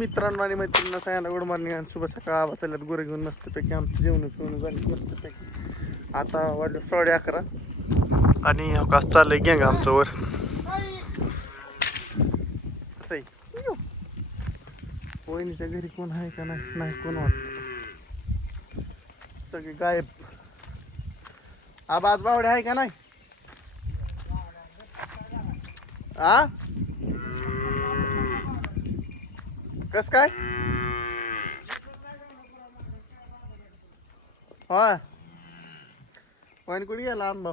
मित्रांनो आणि मैत्रिणींना सगळ्यांना गुड मॉर्निंग आणि शुभ सकाळ. बसल्यात गुरं घेऊन मस्तपैकी आमचं जेवण पिवणं झाली मस्तपैकी. आता वाटलं 11:30 आणि कसं चाललंय गँग आमचं वर. कसं आहे वहिनीच्या घरी कोण आहे का नाही? नाही कोण वाटतं, सगळे गायब. आबाज बावडे आहे का नाही? आ कस काय होय वहिनी कुठे गेला आंबा?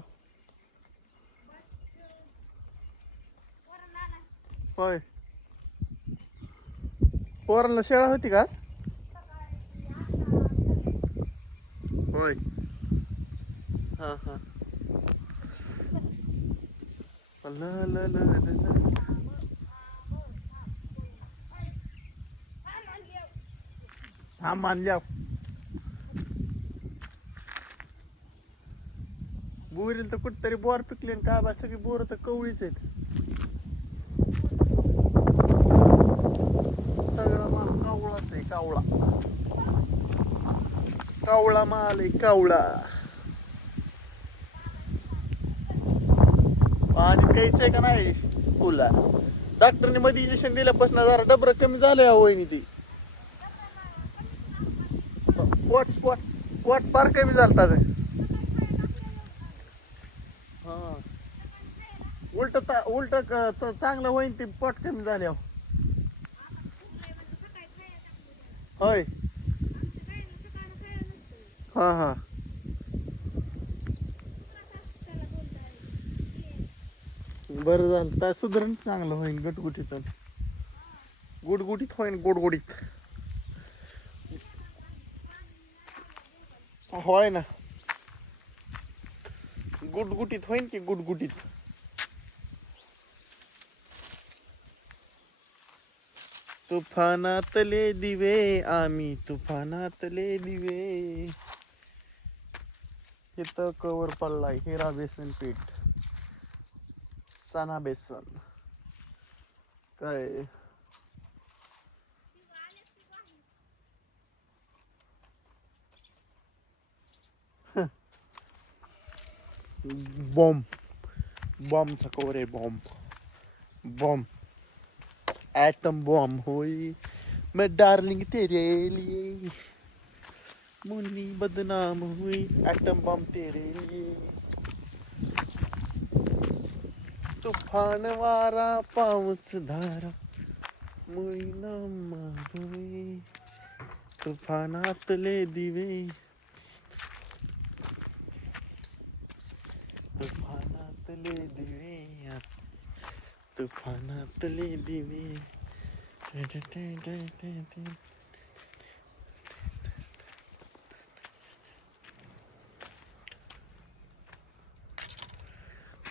होय पोरांना शाळा होती का? होय हां हां. ला ला ला ला हा मानल्या बोरील तर कुठतरी बोर पिकले काय बा, सगळी बोर तर कवळीच आहेत. सगळा माल कावळाच आहे, कावळा कावळा माल आहे कावळा. आणि काहीच आहे का नाही तुला? डॉक्टरने मध्ये इंजेक्शन दिल्यापासून जरा डबर कमी झालं वहिनी. ती पोट पोट पोट फार कमी झालं ताज. हा उलट चांगलं होईन ते पोट कमी झाल्या. होय हा हा. बरं झालं काय सुधारण चांगलं होईन गटगुटीत गुडगुटीत होईन गुडगुडीत. होय ना गुटगुटीत होईन की गुटगुटीत. तुफानातले दिवे आम्ही तुफानातले दिवे. इथं कवर पडलाय हिरा बेसन पीठ सना बेसन काय बॉम्ब. बॉम्बचा कवर आहे बॉम्ब. बॉम्ब एटम बॉम्ब हुई मैं डार्लिंग तेरे लिए मुन्नी बदनाम हुई एटम बॉम्ब तेरे लिए. तुफान वारा पाऊस धारा मुळी मागवे तुफानातले दिवे तुफानातले दिवे तुफानातले दिवे.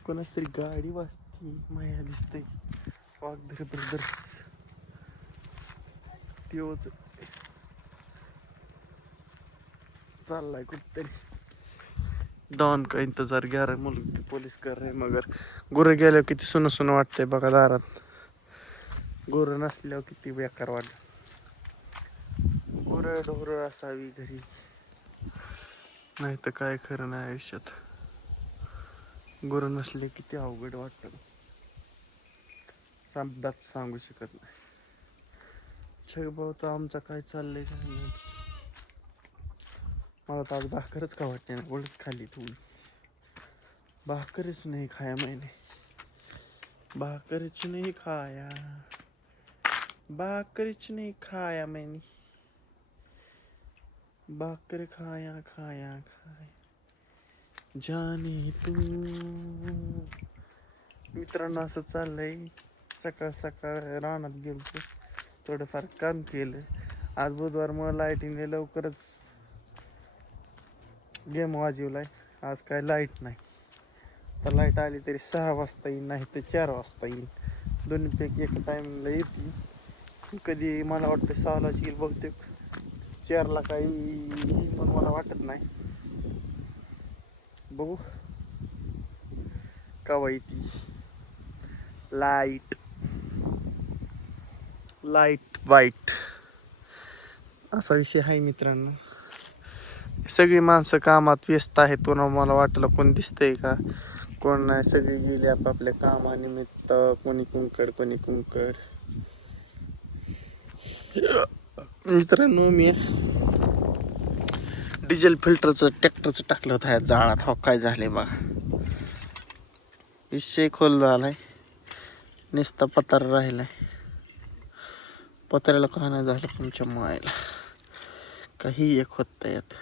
कोणाच तरी गाडी वाजती माया दिसते. वागदर ब्रदर्स त्योच चाललाय कुठतरी. डॉन का इंतजार 11 मुलगी पोलीस कर रहे मगर गुरं गेल्यावर किती सुन सुन वाटतंय बघा दारात. गुरं नसल्यावर किती बेकार वाटत. गुरं ढोरं असावी घरी नाही तर काय खरं नाही आयुष्यात. गुरं नसले किती अवघड वाटत शब्दात सांगू शकत नाही. छगभाऊ तर आमचा काय चाललंय काय नाही. मला तर आज भाकरच का वाटते ना गोळच खाल्ली थोडी. भाकरच नाही खाया मैंने भाकरच नहीं खाया भाकरच नहीं खाया मैंने भाकर खाया खाया खाया जाने तू. मित्रांनो असं चाललंय. सकाळ सकाळ रानात गेलो थोडंफार काम केलं. आज बुधवारमुळे लाईटीने लवकरच गेम वाजवलाय. आज काय लाईट नाही तर लाईट आली तरी 6 वाजता येईल नाही तर 4 वाजता येईल. दोन्हीपैकी एका टायमिंगला येते. कधी मला वाटतं 6लाच येईल बहुतेक. 4ला काही येईल म्हणून मला वाटत नाही. बघू कवा येते लाईट. लाईट वाईट असा विषय आहे मित्रांनो. सगळी माणसं कामात व्यस्त आहेत. पुन्हा मला वाटलं कोण दिसतंय का, कोण नाही. सगळी गेली आपापल्या कामानिमित्त. कोणी कुंकड. मित्रांनो मी डिझेल फिल्टरचं ट्रॅक्टरचं टाकलं होतं ह्या जाळात. हो काय झाले बघा, विषय खोल झालाय. नुसता पतार राहिलाय. पत्र्याला का नाही झालं तुमच्या मायला, काही एक होत यात.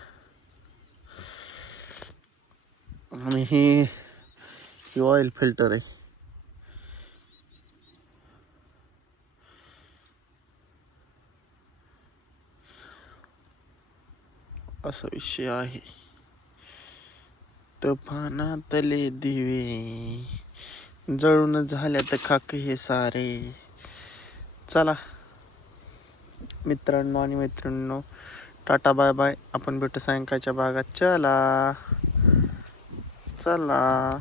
आणि ही ऑइल फिल्टर आहे. असा विषय आहे. तुफानातले दिवे जळून झाल्या तर खाक हे सारे. चला मित्रांनो आणि मैत्रिणींनो, टाटा बाय बाय. आपण भेटू सायंकाळच्या भागात. चला.